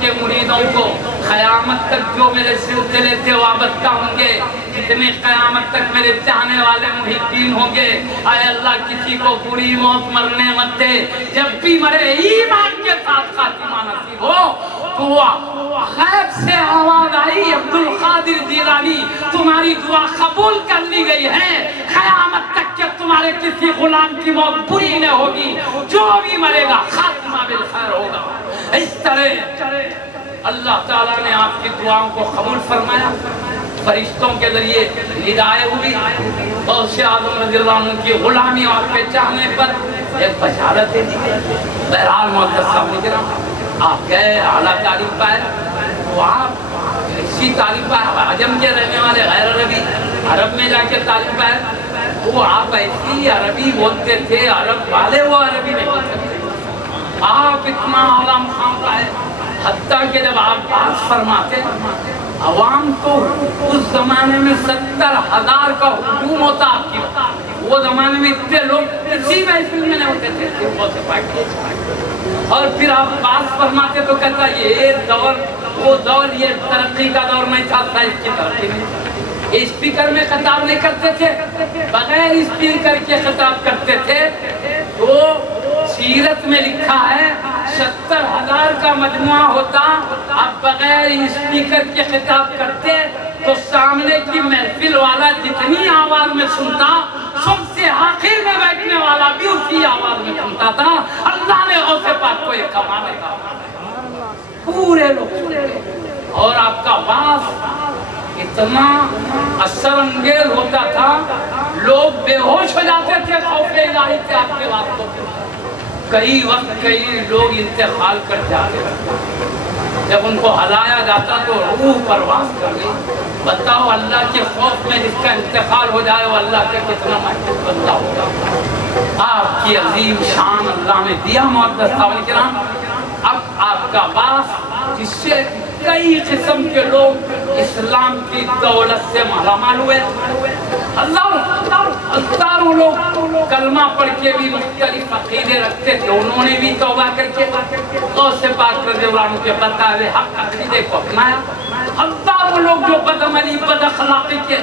کے مریدوں کو قیامت تک جو میرے سلسلے سے وابستہ ہوں گے، جتنے قیامت تک میرے چاہنے والے محبین ہوں گے، اے اللہ کسی کو بری موت مرنے مت دے، جب بھی مرے ایمان کے ساتھ خاتمہ نصیب ہو۔ تو غیب سے آواز آئی، عبد القادر جیلانی تمہاری دعا قبول کر لی گئی ہے، قیامت تک کہ تمہارے کسی غلام کی موت بری نہ ہوگی، جو بھی مرے گا خاتمہ بالخیر ہوگا۔ اس طرح اللہ تعالیٰ نے آپ کی دعاؤں کو قبول فرمایا، فرشتوں کے ذریعے ہدایت ہوئی، غوث اعظم رضی اللہ عنہ کی غلامی اور پہ چاہنے پر ایک بشارت دی گئی۔ بہرحال معزز صاحب کرام، آپ گئے اعلیٰ تعلیم پائے، تو آپ اسی تعلیم پائے، عجم کے رہنے والے غیر عربی عرب میں جا کے تعلیم پائے، وہ آپ ایسی عربی بولتے تھے، عرب والے وہ عربی نہیں بولتے تھے، آپ اتنا اعلیٰ مقام پائے، حتیٰ کہ جب آپ بات فرماتے عوام تو اس زمانے میں 70,000 کا ہجوم ہوتا آپ کی، وہ زمانے میں اتنے لوگ اسی محفل میں نہیں ہوتے تھے، اور پھر آپ بات فرماتے تو کہتا یہ دور وہ دور، یہ ترقی کا دور نہیں تھا، سائنس کی ترقی میں اسپیکر میں خطاب نہیں کرتے تھے، بغیر اسپیکر کے خطاب کرتے تھے۔ تو سیرت میں لکھا ہے 70,000 کا مجموعہ ہوتا، اب بغیر اسپیکر کے خطاب کرتے تو سامنے کی محفل والا جتنی آواز میں سنتا، سب سے آخر میں بیٹھنے والا بھی اسی آواز میں سنتا تھا۔ اللہ نے غوث پاک کو یہ کمال تھا، پورے لوگ، اور آپ کا باس اتنا اثر انگیز ہوتا تھا، لوگ بے ہوش ہو جاتے تھے خوف الہی سے آپ کے واسطوں سے۔ کئی وقت کئی لوگ انتقال کر جاتے تھے، جب ان کو ہلایا جاتا تو روح پرواز کر گئی۔ بتاؤ اللہ کے خوف میں جس کا انتقال ہو جائے وہ اللہ کا کتنا محبوب بندہ ہوگا۔ آپ کی عظیم شان اللہ نے دیا معزز صاحب کرام۔ اب آپ کا باس جس سے کئی قسم کے لوگ اسلام کی دولت سے مالا مال ہوئے، ہزاروں لوگ کلمہ پڑھ کے بھی مختلف عقیدے رکھتے تھے، انہوں نے بھی توبہ کر کے غوث پاک رضی اللہ عنہ کے بتائے حق عقیدے کو اپنایا۔ ہزاروں لوگ جو بدعملی بد اخلاقی کے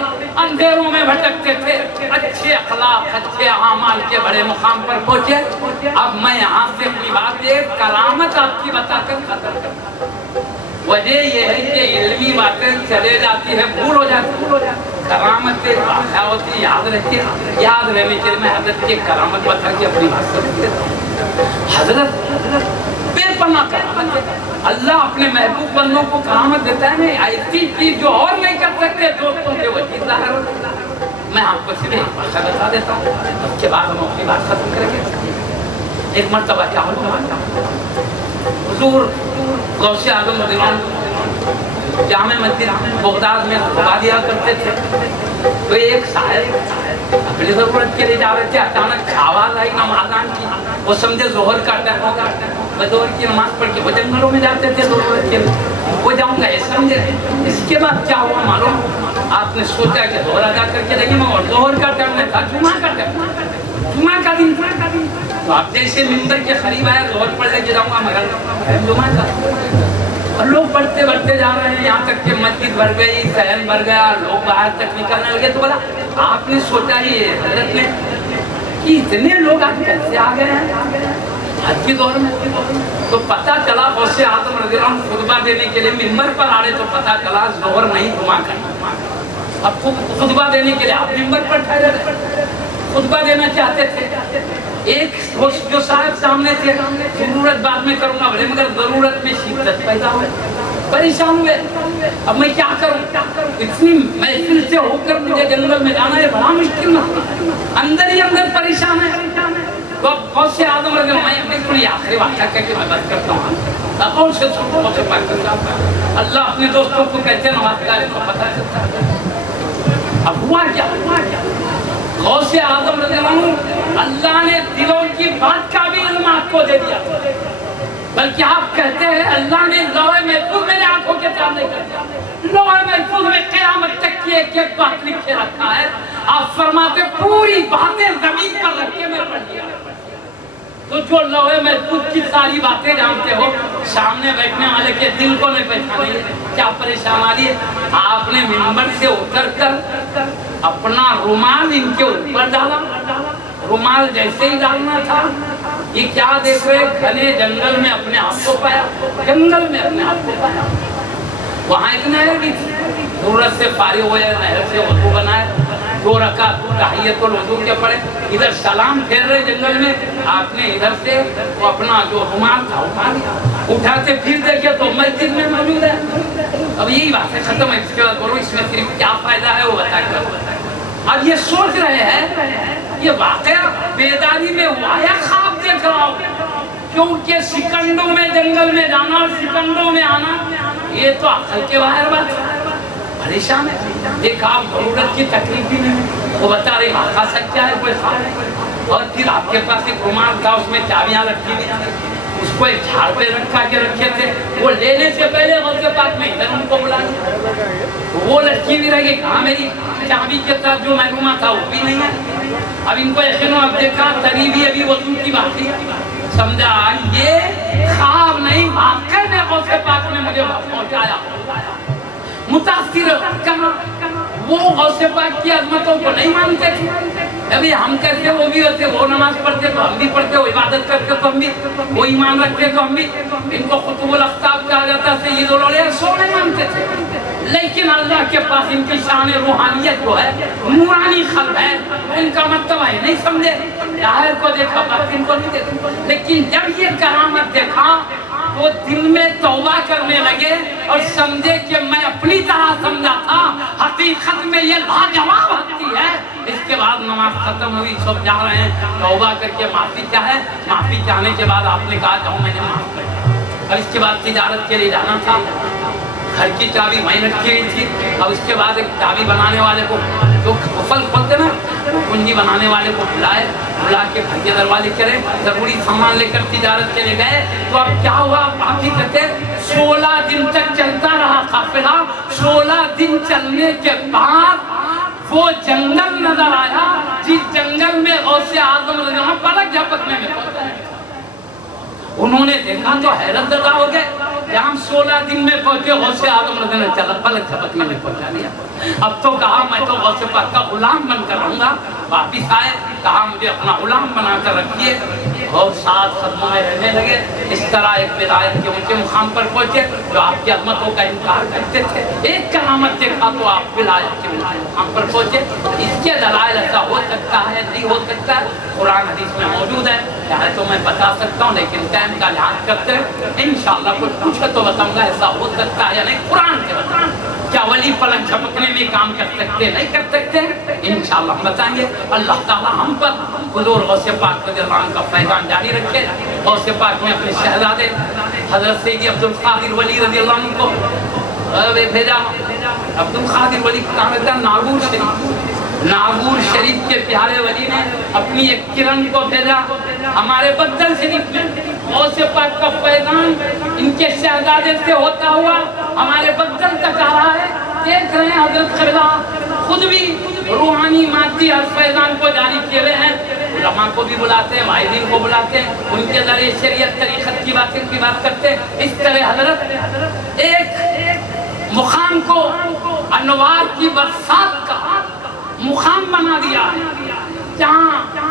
اندھیروں میں بھٹکتے تھے، اچھے اخلاق اچھے اعمال کے بڑے مقام پر پہنچے۔ اب میں یہاں سے اپنی بات ایک کرامت آپ کی بتا کر ختم کرتا ہوں۔ وجہ یہ ہے کہ علمی باتیں چلے جاتی ہے، بھول ہو جاتی ہے، کرامت واقعہ ہوتی یاد رہتی ہے، یاد رہنے کے لیے میں حضرت کی کرامت بتا کے اپنی بات کر دیتا ہوں۔ حضرت بے پناہ کرامت ہے، اللہ اپنے محبوب بندوں کو کرامت دیتا ہے، نہیں ایسی چیز جو اور نہیں کر سکتے دوستوں کے وجہ ظاہر ہوتی ہے۔ میں آپ کو صرف ایک بات بتا دیتا ہوں، اس کے بعد ہم اپنی بات ختم کریں گے۔ ایک مرتبہ کیا ہوا، حضور غوث اعظم رضی اللہ عنہ جامع مسجد بغداد میں دعا دیا کرتے تھے، تو ایک صاحب اپنی ضرورت کے لیے جا رہے تھے، اچانک آواز آئی نمازان کی، وہ سمجھے ظہر کا ٹائم ہوگا، میں ظہر کی نماز پڑھ کے وہ جنگلوں میں جاتے تھے ضرورت کے لیے، وہ جاؤں گا یہ سمجھے۔ اس کے بعد کیا ہوا معلوم، آپ نے سوچا کہ ظہر ادا کر کے لگے، اور ظہر کا ٹائم نہیں تھا، جمعہ کا ٹائم، جمعہ کا دن تھا، تو آپ جیسے ممبر کے قریب آئے ظہر پڑھ لے کے جاؤں گا مگر جمعہ کا، اور لوگ بڑھتے بڑھتے جا رہے ہیں، یہاں تک کہ مسجد بھر گئی، صحن بھر گیا، لوگ باہر تک نکلنے لگے، تو بولا آپ نے سوچا یہ حضرت نے کہ اتنے لوگ آج کیسے آ گئے ہیں حج کے دور میں، تو پتہ چلا غوث اعظم رضی اللہ عنہ خطبہ دینے کے لیے ممبر پر آ رہے، تو پتہ چلا ظہر نہیں جمعہ کا، اب خطبہ دینے کے لیے آپ ممبر پر ٹھہرے رہے، خطبہ دینا چاہتے تھے۔ ایک جو صاحب سامنے تھے، ضرورت بعد میں کروں گا بھلے، مگر ضرورت میں شدت پیدا ہوئے، پریشان ہوئے، اب میں کیا کروں، اتنی محفل سے ہو کر مجھے جنگل میں جانا ہے، بڑا مشکل مسئلہ، اندر ہی اندر پریشان ہے۔ تو اب غوث اعظم رضی اللہ عنہ، میں بالکل آخری واقعہ کہہ کے میں بات کرتا ہوں، اب سے غوث پاک کرتا ہوں، اللہ اپنے دوستوں کو کیسے نوازتا ہے اس کو پتہ چلتا ہے۔ اب ہوا کیا، غوث اعظم رضی اللہ عنہ، اللہ نے دلوں کی بات کا بھی علم آپ کو دے دیا، بلکہ آپ کہتے ہیں اللہ نے لوح محفوظ میرے آنکھوں کے سامنے کر دیا، لوح محفوظ میں قیامت تک کی ایک ایک بات لکھے رکھا ہے. آپ فرماتے پوری باتیں زمین پر رکھ کے میں پڑھ لیا. تو جو لوح محفوظ کی ساری باتیں جانتے ہو، سامنے بیٹھنے والے کے دل کو نہیں پہچانے. کیا پریشانی ہے؟ آپ نے منبر سے اتر کر اپنا رومال ان کے اوپر ڈالا. رومال جیسے ہی ڈالنا تھا، یہ کیا دیکھ رہے؟ گھنے جنگل میں اپنے آپ کو پایا، جنگل میں اپنے آپ کو پایا. وہاں ایک نہر بھی تھی، ضرورت سے فارغ ہوئے، نہر سے وضو بنائے، 2 رکعت تحیۃ الوضو کے پڑھے. ادھر سلام پھیر رہے جنگل میں، آپ نے ادھر سے وہ اپنا جو رومال تھا اٹھا لیا. اٹھاتے پھر دیکھے تو مسجد میں موجود ہے. اب یہی بات ہے، ختم ہے. اس کے بعد بولو اس میں صرف کیا فائدہ ہے وہ بتا کر. اب یہ سوچ رہے ہیں یہ واقعہ بیداری میں ہوا یا خواب دیکھ رہا ہوں؟ کیونکہ سکنڈوں میں جنگل میں جانا اور سکنڈوں میں آنا یہ تو عقل کے باہر بات ہے. پریشان ہے. دیکھا آپ ضرورت کی تکلیف ہی نہیں. وہ بتا رہے آقا سچا ہے کوئی خواب ہے. اور پھر آپ کے پاس ایک رومال تھا، اس میں چابیاں رکھی ہوئی تھی، اس کو ایک جھاڑ پہ رکھا کے رکھے تھے. وہ لینے سے پہلے غوث پاک میں ادھر ان کو بلا لیا. وہ لڑکی بھی رہ گئی، کہاں میری چابی کے ساتھ جو معلومات تھا وہ بھی نہیں ہے. اب ان کو یقین اب دیکھا قریبی ابھی وضو کی بات ہے. سمجھا یہ خواب نہیں، واقعہ نے غوث پاک نے مجھے پہنچایا. متاثر کہاں وہ غوث پاک کی عظمتوں کو نہیں مانتے تھے. ابھی ہم کہتے وہ بھی ہوتے، وہ نماز پڑھتے تو ہم بھی پڑھتے، وہ عبادت کرتے تو ہم بھی، وہ ایمان رکھتے تو ہم بھی. ان کو قطب الاقطاب کہا جاتا ہے، سید الاولیاء، سو نہیں مانتے تھے. لیکن اللہ کے پاس ان کی شان روحانیت جو ہے، نورانی قلب ہے، ان کا مطلب ہے نہیں سمجھے. ظاہر کو دیکھا باطن کو نہیں دیکھا. لیکن جب یہ کرامت دیکھا وہ دل میں توبہ کرنے لگے اور سمجھے کہ میں اپنی طرح سمجھا تھا، حقیقت میں یہ لاجواب ہستی ہے. اس کے بعد نماز ختم ہوئی، سب جا رہے ہیں توبہ کر کے معافی چاہے. معافی چاہنے کے بعد آپ نے کہا جاؤ میں نے معاف کر. اور اس کے بعد تجارت کے لیے جانا تھا. گھر کی چابی وہیں رکھی ہوئی تھی. اب اس کے بعد ایک چابی بنانے والے کو، جو قفل کھولتے نا، کنجی بنانے والے کو بلائے، بلا کے گھر کے دروازے کرے، ضروری سامان لے کر تجارت کے لیے گئے. تو اب کیا ہوا؟ باقی کہتے 16 دن تک چلتا رہا قافلہ. 16 دن چلنے کے بعد وہ جنگل نظر آیا جس جنگل میں غوث اعظم رضی اللہ عنہ پلک جھپکنے میں پہنچا. انہوں نے دیکھا تو حیرت زدہ ہو گئے. ہم 16 دن میں پہنچے، غوث اعظم رضی اللہ عنہ چلا پلک جھپکنے میں پہنچا دیا. اب تو کہا میں تو غوث پاک کا غلام بن کر رہوں گا. واپس آئے، کہا مجھے اپنا غلام بنا کر رکھیے، اور ساتھ قدموں میں رہنے لگے. اس طرح ایک ولایت کے اونچے مقام پر پہنچے جو آپ کی عظمتوں کا انکار کرتے تھے. ایک کرامت دیکھا تو آپ ولایت کے اونچے مقام پر پہنچے. اس کے دلائل ایسا ہو سکتا ہے، نہیں ہو سکتا ہے، قرآن حدیث میں موجود ہے. چاہے تو میں بتا سکتا ہوں، لیکن ٹائم کا لحاظ کرتے انشاءاللہ کچھ پوچھے تو بتاؤں گا ایسا ہو سکتا ہے یا نہیں. قرآن سے بتائیں کیا ولی پلک جھپکنے میں کام کر سکتے نہیں کر سکتے؟ انشاءاللہ ہم بتائیں گے. اللہ تعالی ہم پر حضور غوث پاک رضی اللہ عنہ کا پیغام جاری رکھے. غوث پاک نے اپنے شہزادے حضرت سیدی عبد القادر ولی رضی اللہ عنہ کو بھیجا. عبد القادر ولی کا نام ہے ناگور شریف. ناگور شریف کے پیارے ولی نے اپنی ایک کرن کو بھیجا ہمارے بدل شریف میں. غوث پاک کا پیغام ان کے شہزادے سے ہوتا ہوا ہمارے بدل تک آ رہا ہے. دیکھ رہے ہیں حضرت قبلہ خود بھی روحانی مادی ہر فیضان کو جاری کیے ہوئے ہیں. علماء کو بھی بلاتے ہیں، ماہرین کو بلاتے ہیں، ان کے ذریعے شریعت طریقت کی بات کرتے ہیں. اس طرح حضرت ایک مقام کو انوار کی برسات کا مقام بنا دیا ہے، جہاں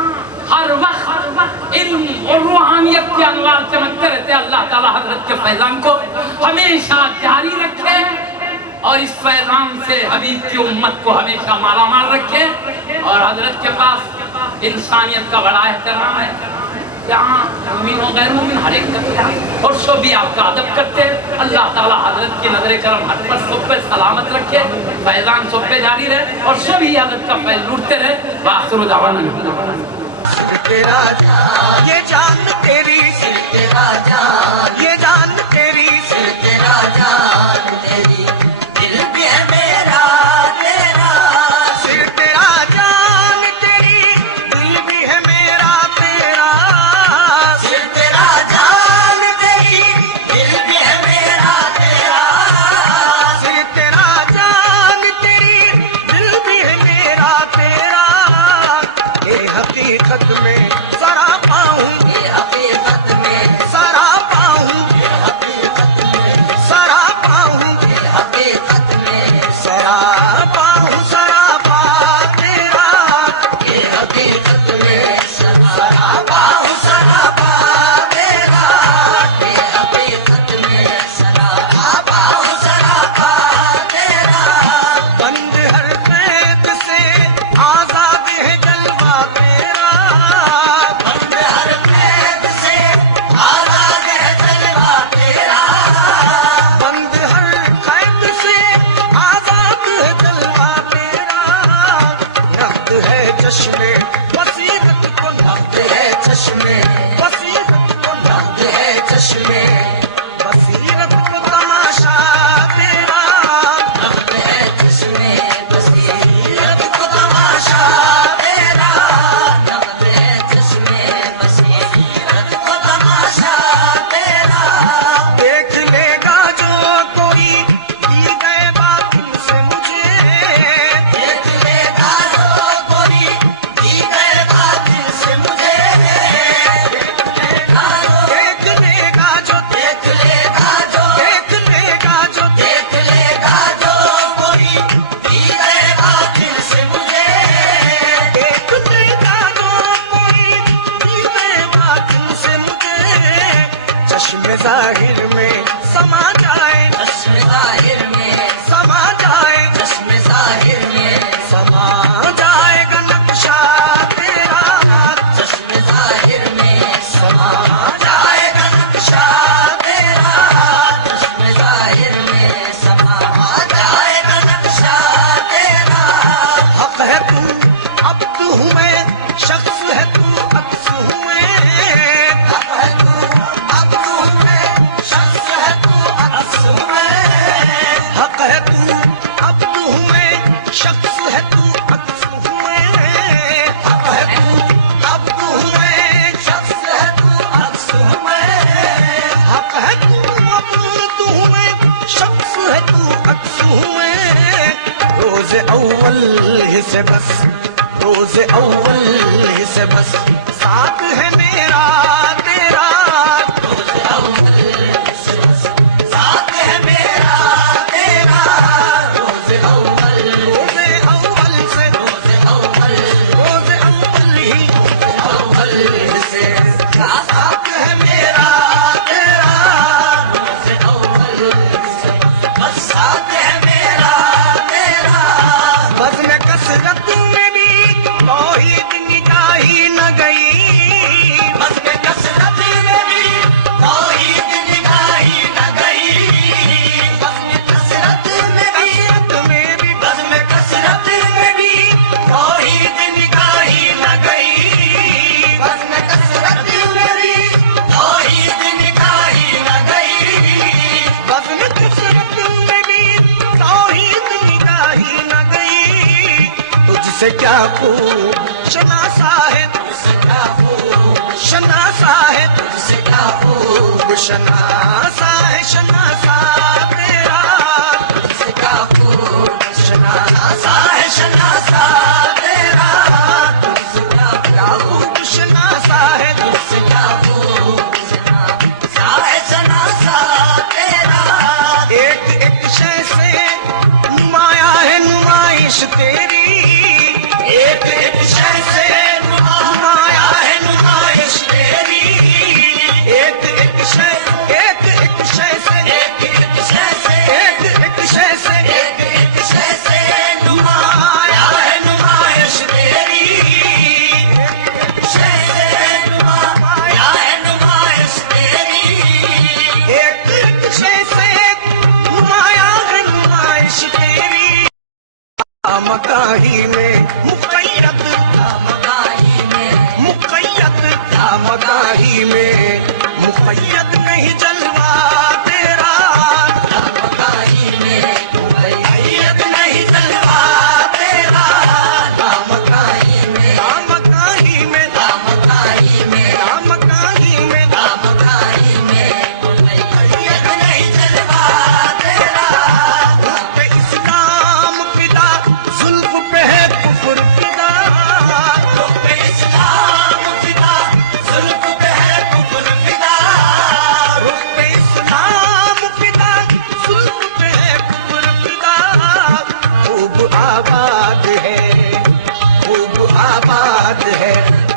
ہر وقت علم اور روحانیت کے انوار چمکتے رہتے. اللہ تعالیٰ حضرت کے فیضان کو ہمیشہ جاری رکھے اور اس فیضان سے حبیب کی امت کو ہمیشہ مالا مال رکھے. اور حضرت کے پاس انسانیت کا بڑا احترام ہے. یہاں مومن و غیر مومن ہر ایک کا، اور سب بھی آپ کا ادب کرتے ہیں. اللہ تعالیٰ حضرت کی نظر کرم ہر پر سب پہ سلامت رکھے، فیضان سب پہ جاری رہے اور سب ہی حضرت کا فیض لوٹتے رہے. وآخر دعوانا تیرا جان یہ جان تیری، تیرا جان یہ جان تیری، تیرا جان تیری، دل بھی ہے میرا تیرا. سر تیرا جان تیری، دل بھی ہے میرا تیرا. سر تیرا جان تیری، ظاہر میں سما جائے چشم ظاہر میں سما جائے چشم ظاہر میں سما جائے گا نقشہ تیرا چشم ظاہر میں سما جائے گا نقشہ تیرا چشم ظاہر میں سما جائے گا نقشہ تیرا حق ہے تو عبد ہوں میں شخص ہے تو عکس ہوں میں حق ہے تو اب تو میں شخص ہے تو عکس ہوں میں حق ہے تو عبد ہوں میں شخص ہے تو عکس ہوں میں حق ہے تو عبد ہوں میں شخص ہے تو عکس ہوں میں حق ہے تو عبد ہوں میں شخص ہے تو عکس ہوں میں روز اول ہی سے بس روز اول ہی سے بس ساتھ ہے میرا تیرا روز اول سے بس ساتھ ہے میرا تیرا روز اول روز اول سے روز اول روز اول ہی اول سے ساتھ ہے میرا تیرا روز اول سے بس ساتھ ہے میرا تیرا بزم کثرت میں بھی توحید نگاہی نہ گئی بس میں کثرت میں بھی توحید نگاہی نہ گئی بس میں کثرت میں بھی کثرت میں بھی بس میں کثرت میں بھی توحید نگاہی نہ گئی بس میں کثرت میں بھی توحید نگاہی نہ گئی بزم کثرت میں بھی توحید نگاہی نہ گئی تجھ سے کیا شناسا ہے اس کا خوب شناسا ہے اس کا خوب شناسا ہے شناسا تیرا اس کا خوب شناسا ہے شناسا تیرا اس کا خوب شناسا ہے اس کا خوب شناسا ہے شناسا تیرا ایک ایک شے سے نمایاں ہے نمائش تیری ایک ایک شے سے نمایاں ہے نمائش تیری ایک ایک شے ایک ایک شے سے ایک ایک شے سے ایک ایک شے سے ایک ایک شے سے نمایاں ہے نمائش تیری شے سے نمایاں ہے نمائش تیری ایک ایک شے سے نمایاں ہے نمائش تیری مکاہی میں مقید مکائی میں مقید مکاہی میں مقید نہیں جلوہ تیرا مکائی میں مقید نہیں تلوا تیرا مکائی میں مکاہی میں مکائی میں مکاہی میں مکائی میں مقید نہیں تلوا تیرا پہ اسلام فدا زلف پہ ہے کفر فدا رخ پہ اسلام فدا زلف پہ ہے کفر فدا رخ پہ اسلام فدا زلف پہ ہے کفر فدا خوب آباد ہے خوب آباد ہے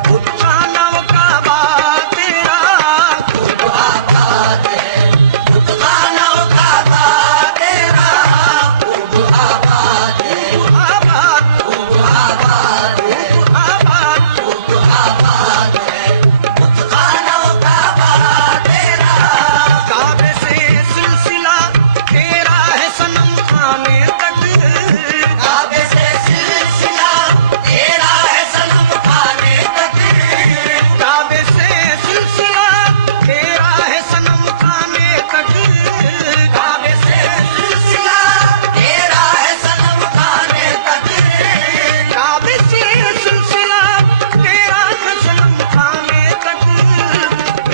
خود خانہ و کعبہ تیرا خوب آباد ہے خود خانہ و کعبہ تیرا خوب آباد ہے آباد خوب آباد ہے آباد خوب آباد ہے خود خانہ و کعبہ تیرا کعبے سے سلسلہ تیرا ہے صنم خانے تک کعبے سے سلسلہ تیرا ہے صنم خانے تک کعبے سے سلسلہ تیرا ہے صنم خانے تک کعبے سے سلسلہ تیرا ہے صنم خانے تک کعبے سے سلسلہ تیرا ہے صنم خانے تک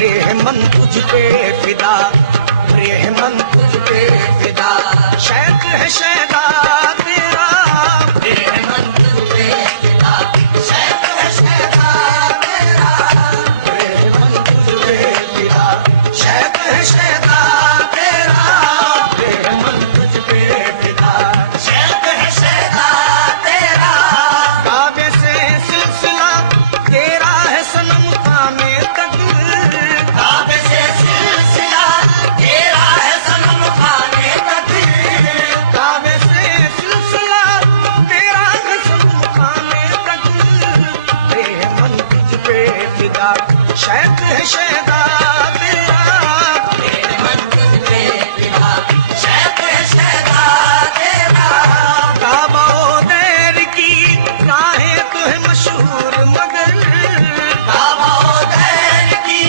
رحمن تجھ پہ فدا رحمن تجھ پہ فدا شیخ ہے شیدا تیرا رحمت تجھے فدا شیخ ہے شیدا تیرا رحمن تجھ پہ فدا شیخ ہے شیدا تیرا رحمن تجھ پہ فدا شیخ ہے شیدا تیرا کعبے سے سلسلہ تیرا ہے صنم خانے تک کعبے سے سلسلہ شیخ ہے شہدا تیرا میرے من تجھ پہ فدا شیخ ہے شہدا تیرا کعبہ و دیر کی راہیں تو ہے مشہور مگر کعبہ و دیر کی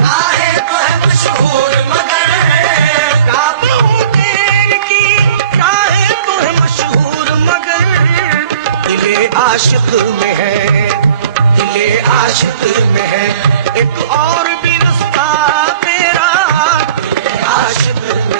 راہیں تو ہے مشہور مگر کعبہ و دیر کی راہیں تو ہے مشہور مگر دل عاشق میں ہے دل عاشق میں ہے ایک اور